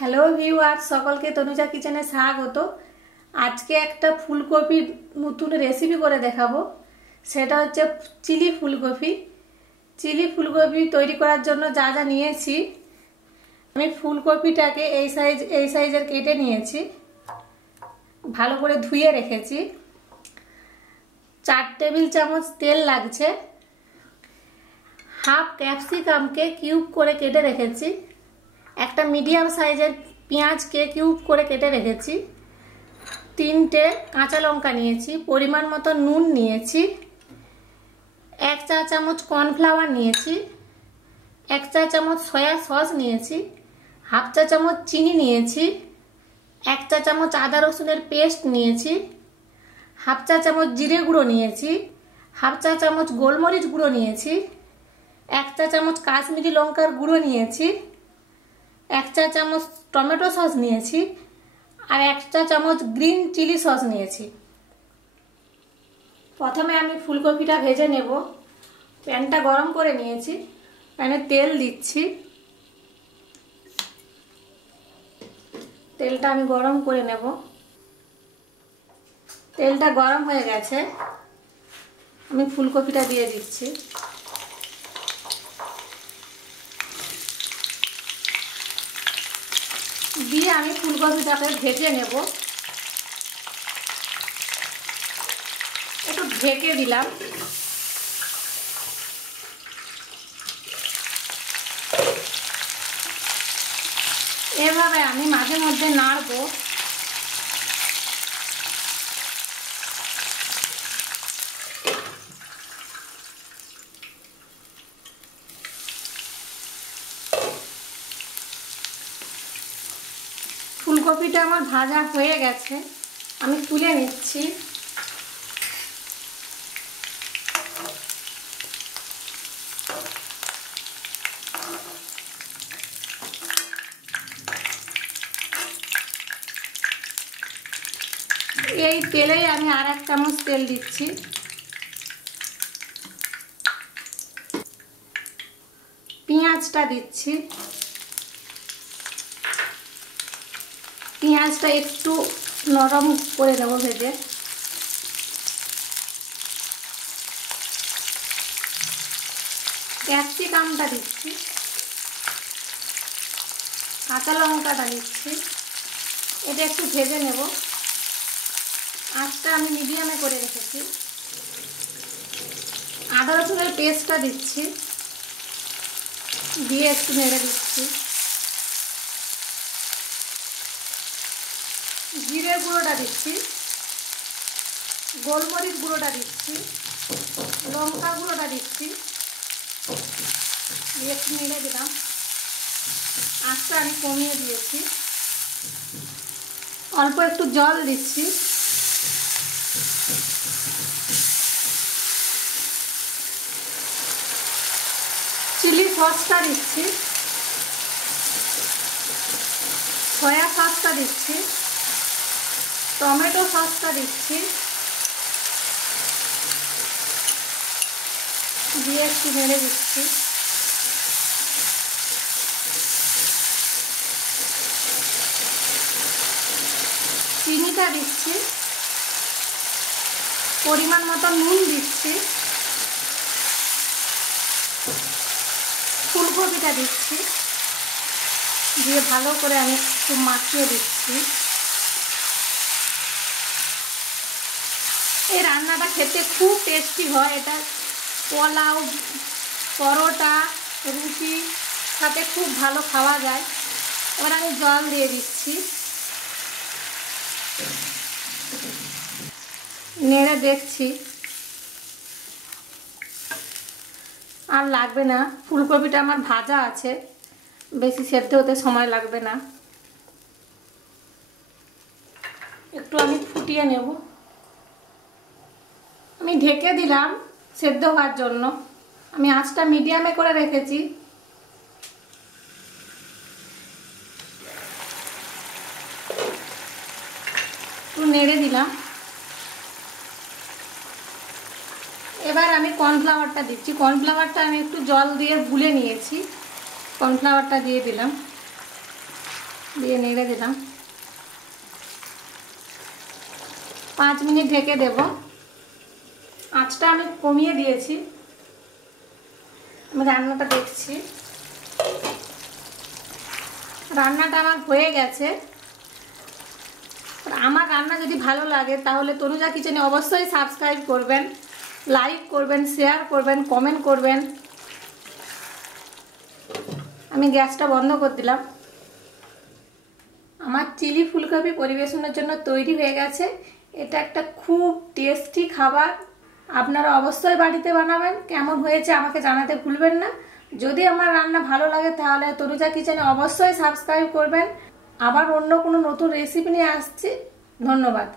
Hello viewers, সকলকে তনুজা কিচেনে স্বাগত। আজকে একটা ফুলকপির নতুন রেসিপি করে দেখাবো। সেটা হচ্ছে চিলি ফুলকপি। চিলি ফুলকপি তৈরি করার জন্য যা যা নিয়েছি, আমি ফুলকপিটাকে এই সাইজের কেটে নিয়েছি, ভালো করে ধুয়ে রেখেছি। 4 টেবিল চামচ তেল লাগছে। হাফ ক্যাপসিকামকে কিউব করে কেটে রেখেছি। একটা মিডিয়াম সাইজের পেঁয়াজকে কিউব করে কেটে রেখেছি। 3টে কাঁচা লঙ্কা নিয়েছি। পরিমাণ মতো নুন নিয়েছি। 1 চা চামচ কর্নফ্লাওয়ার নিয়েছি। 1 চা চামচ সয়া সস নিয়েছি। হাফ চা চামচ চিনি নিয়েছি। 1 চা চামচ আদা রসুনের পেস্ট নিয়েছি। হাফ চা চামচ জিরে গুঁড়ো নিয়েছি। হাফ চা চামচ গোলমরিচ গুঁড়ো নিয়েছি। 1 চা চামচ কাশ্মীরি লঙ্কার গুঁড়ো নিয়েছি। 1 চা চামচ টমেটো সস নিয়েছি। আর 1 চা চামচ গ্রিন চিলি সস নিয়েছি। প্রথমে আমি ফুলকপিটা ভেজে নেব। প্যানটা গরম করে নিয়েছি, প্যানে তেল দিচ্ছি। তেলটা আমি গরম করে নেব। তেলটা গরম হয়ে গেছে, আমি ফুলকপিটা দিয়ে দিচ্ছি। দিয়ে আমি ফুলকপিটাকে ভেজে নেব। একটু ঢেকে দিলাম। এভাবে আমি মাঝে মধ্যে নাড়বো। ফুলকপিটা আমার ভাজা হয়ে গেছে, আমি তুলে নিচ্ছি। এই তেলেই আমি আর 1 চামচ তেল দিচ্ছি। পেঁয়াজটা দিচ্ছি। পেঁয়াজটা একটু নরম করে নেব ভেজে। ক্যাপসিকামটা দিচ্ছি। কাঁচা লঙ্কাটা দিচ্ছি। এটা একটু ভেজে নেব। আঁচটা আমি মিডিয়ামে করে রেখেছি। আদা রসুনের পেস্টটা দিচ্ছি, দিয়ে একটু নেড়ে দিচ্ছি। জিরে গুঁড়োটা দিচ্ছি। গোলমরিচ গুঁড়োটা দিচ্ছি। লঙ্কা গুঁড়োটা দিচ্ছি, দিয়ে একটু নেড়ে দিলাম। আঁচটা আমি কমিয়ে দিয়েছি। অল্প একটু জল দিচ্ছি। চিলি সসটা দিচ্ছি। সয়া সসটা দিচ্ছি। টমেটো সসটা দিচ্ছি, দিয়ে একটু নেড়ে দিচ্ছি। চিনিটা দিচ্ছি। পরিমাণ মতো নুন দিচ্ছি। ফুলকপিটা দিচ্ছি, দিয়ে ভালো করে আমি একটু মাখিয়ে দিচ্ছি। এই রান্নাটা খেতে খুব টেস্টি হয়। এটা পোলাও, পরোটা, রুটি সাথে খুব ভালো খাওয়া যায়। এবার আমি জল দিয়ে দিচ্ছি। নেড়ে দেখছি, আর লাগবে না। ফুলকপিটা আমার ভাজা আছে, বেশি সেদ্ধ হতে সময় লাগবে না। একটু আমি ফুটিয়ে নেব। আমি ঢেকে দিলাম সেদ্ধ হওয়ার জন্য। আমি আঁচটা মিডিয়ামে করে রেখেছি। একটু নেড়ে দিলাম। এবার আমি কর্নফ্লাওয়ারটা দিচ্ছি। কর্নফ্লাওয়ারটা আমি একটু জল দিয়ে গুলে নিয়েছি। কর্নফ্লাওয়ারটা দিয়ে দিলাম। দিয়ে নেড়ে দিলাম। 5 মিনিট ঢেকে দেব। আঁচটা আমি কমিয়ে দিয়েছি। আমি রান্নাটা দেখছি। রান্নাটা আমার হয়ে গেছে। আমার রান্না যদি ভালো লাগে তাহলে তনুজা কিচেনে অবশ্যই সাবস্ক্রাইব করবেন, লাইক করবেন, শেয়ার করবেন, কমেন্ট করবেন। আমি গ্যাসটা বন্ধ করে দিলাম। আমার চিলি ফুলকপি পরিবেশনের জন্য তৈরি হয়ে গেছে। এটা একটা খুব টেস্টি খাবার। আপনারা অবশ্যই বাড়িতে বানাবেন। কেমন হয়েছে আমাকে জানাতে ভুলবেন না। যদি আমার রান্না ভালো লাগে তাহলে তনুজা কিচেনে অবশ্যই সাবস্ক্রাইব করবেন। আবার অন্য কোনো নতুন রেসিপি নিয়ে আসছি। ধন্যবাদ।